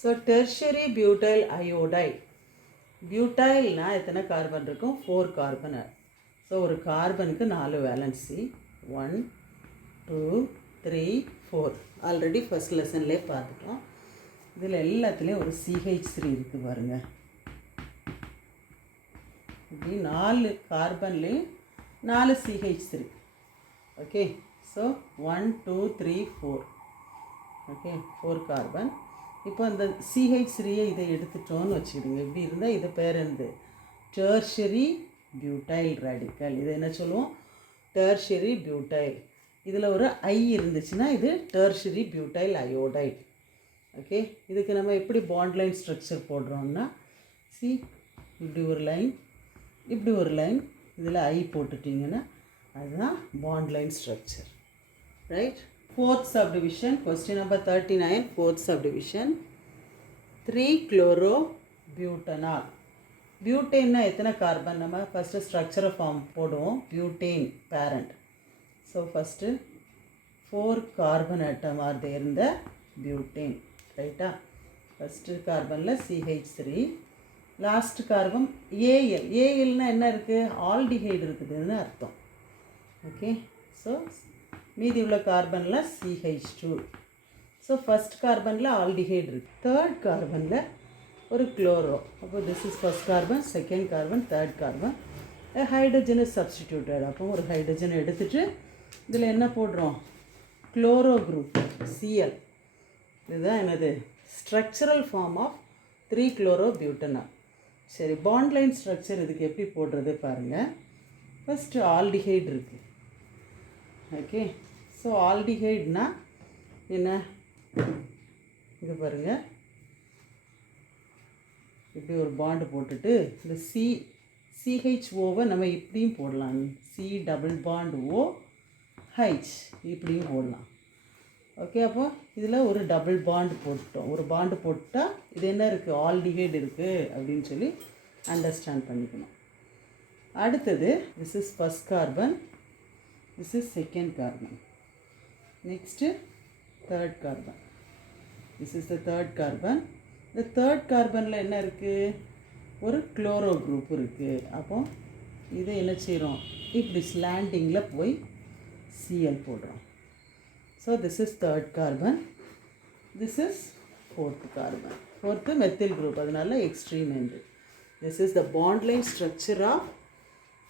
So tertiary butyl iodide. பியூட்டைல்னா எத்தனை carbon இருக்கும்? 4 கார்பன். ஸோ ஒரு கார்பனுக்கு 4 வேலன்சி. 1 2 3 4. ஆல்ரெடி ஃபஸ்ட் லெசன்லேயே பார்த்துட்டோம். இதில் எல்லாத்துலேயும் ஒரு CH3 இருக்குது பாருங்கள். இப்படி 4 கார்பன்லேயும் 4 CH3. Okay, so 1 2 3 4. Okay, 4 carbon. இப்போ அந்த CH3யை இதை எடுத்துட்டோன்னு வச்சுக்கிடுங்க. இப்படி இருந்தால் இது பேர் என்னது? Tertiary butyl radical. இதை என்ன சொல்லுவோம்? Tertiary butyl. இதில் ஒரு I இருந்துச்சுன்னா இது டெர்ஷரி பியூட்டைல் அயோடைட். ஓகே, இதுக்கு நம்ம எப்படி பாண்ட் லைன் ஸ்ட்ரக்சர் போடுறோம்னா, இப்படி ஒரு லைன், இப்படி ஒரு லைன், இதில் I போட்டுட்டிங்கன்னா அதுதான் bond line structure. Right. Fourth subdivision, question number 39, fourth subdivision. 3-chlorobutanol. பியூட்டேன்னா எத்தனை கார்பன்? நம்ம ஃபஸ்ட்டு ஸ்ட்ரக்சரை ஃபார்ம் போடுவோம். Butane parent. So first 4 carbon atom are there இந்த பியூட்டேன். ரைட்டா? ஃபஸ்ட்டு கார்பனில் CH3, லாஸ்ட் கார்பன் AL. ALனால் என்ன இருக்குது? ஆல்டிஹைடு இருக்குதுன்னு அர்த்தம். ஓகே, ஸோ மீதி உள்ள கார்பனில் CH2. ஸோ ஃபஸ்ட் கார்பனில் ஆல்டிஹைடு இருக்குது. தேர்ட் கார்பனில் ஒரு குளோரோ. அப்போ this is first carbon, second carbon, third carbon. Hydrogen is substituted. அப்போ ஒரு ஹைட்ரஜன் எடுத்துகிட்டு இதில் என்ன போடுறோம்? Chloro group Cl. இதுதான் என்னது? Structural form of 3-chlorobutanol. சரி, பாண்ட் லைன் ஸ்ட்ரக்சர் இதுக்கு எப்படி போடுறது பாருங்கள். ஃபஸ்ட்டு ஆல்டிஹைடு இருக்குது. ஓகே, ஸோ ஆல்டிஹைட்னா என்ன? இங்கே பாருங்கள், இப்படி ஒரு பாண்டு போட்டுட்டு இந்த CHOவை நம்ம இப்படியும் போடலாம். C+OH இப்படியும் போடலாம். ஓகே, அப்போ இதில் ஒரு டபுள் பாண்டு போட்டுட்டோம். ஒரு பாண்டு போட்டால் இது என்ன இருக்குது? ஆல்டிஹைடு இருக்குது அப்படின்னு சொல்லி அண்டர்ஸ்டாண்ட் பண்ணிக்கணும். அடுத்தது, this is first carbon, this is second carbon. Next, third carbon. This is the third carbon. The third carbonல என்ன இருக்குது? ஒரு குளோரோ குரூப் இருக்குது. அப்போ இதை என்ன செய்கிறோம்? இப்படி ஸ்லாண்டிங்கில் போய் Cl போடுறோம். So this is third carbon. This is fourth carbon. Fourth methyl group, அதனால extreme end. This is the bond line structure of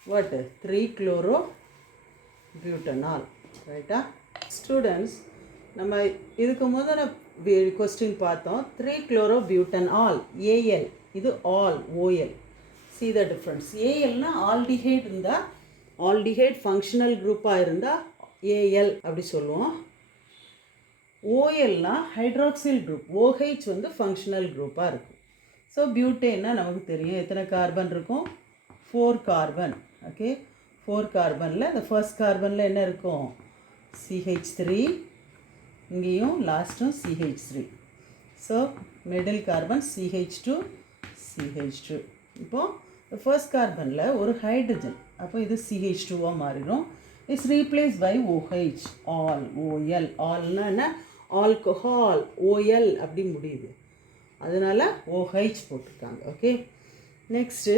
what? 3-chlorobutanol. ரைட்டா? ஸ்டூடெண்ட்ஸ், நம்ம இதுக்கு முதல்ல கொஸ்டின் பார்த்தோம். 3-chlorobutanol AL. இது ஆல் OL. see the difference. ALனா aldehyde இருந்தால், ஆல்டிஹைட் ஃபங்க்ஷனல் குரூப்பாக இருந்தால் AL அப்படி சொல்லுவோம். OLனா ஹைட்ராக்சில் குரூப். OH வந்து ஃபங்க்ஷனல் குரூப்பாக இருக்கும். ஸோ பியூட்டேன்னா நமக்கு தெரியும் எத்தனை கார்பன் இருக்கும்? 4 கார்பன். ஓகே, 4 கார்பனில் இந்த ஃபர்ஸ்ட் கார்பனில் என்ன இருக்கும்? CH3. இங்கேயும் லாஸ்ட்டும் CH3. So middle carbon CH2, CH2. இப்போது ஃபர்ஸ்ட் கார்பனில் ஒரு ஹைட்ரஜன், அப்போ இது CH2வாக மாறிடும். இட்ஸ் ரீப்ளேஸ் பை OH, ஆல் OL. ஆல்னா என்ன? ஆல்கஹால். OL அப்படி முடியுது, அதனால் OH போட்டிருக்காங்க. Okay, next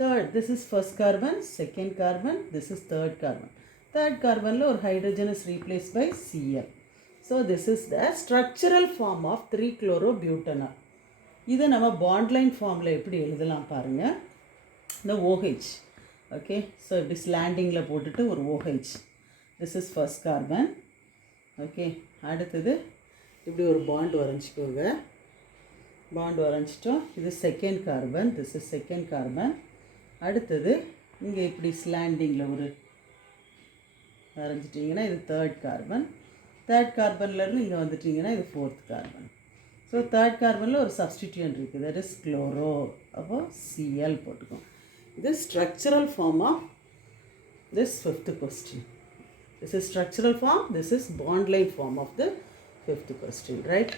third, this is first carbon, second carbon, this is third carbon. Third carbon la or hydrogen is replaced by Cl. So this is the structural form of 3-chlorobutanol. இதை நம்ம bond line ஃபார்மில் எப்படி எழுதலாம் பாருங்கள். இந்த OH. Okay, so இப்படி ஸ்லாண்டிங்கில் போட்டுட்டு ஒரு OH. This is first carbon. Okay, அடுத்தது இப்படி ஒரு பாண்ட் வரைஞ்சிக்கோங்க. பாண்ட் வரைஞ்சிட்டோம். இது second carbon. This is second carbon. அடுத்தது இங்கே இப்படி ஸ்லாண்டிங்கில் ஒரு வரைஞ்சிட்டிங்கன்னா இது தேர்ட் கார்பன். தேர்ட் கார்பன்லேருந்து இங்கே வந்துட்டிங்கன்னா இது ஃபோர்த் கார்பன். ஸோ தேர்ட் கார்பனில் ஒரு சப்ஸ்டிடியூண்ட் இருக்குது, தட் இஸ் குளோரோ. அப்போது Cl போட்டுக்கோம். இது structural form of this fifth question. This is structural form, this is bond line form of the fifth question. Right?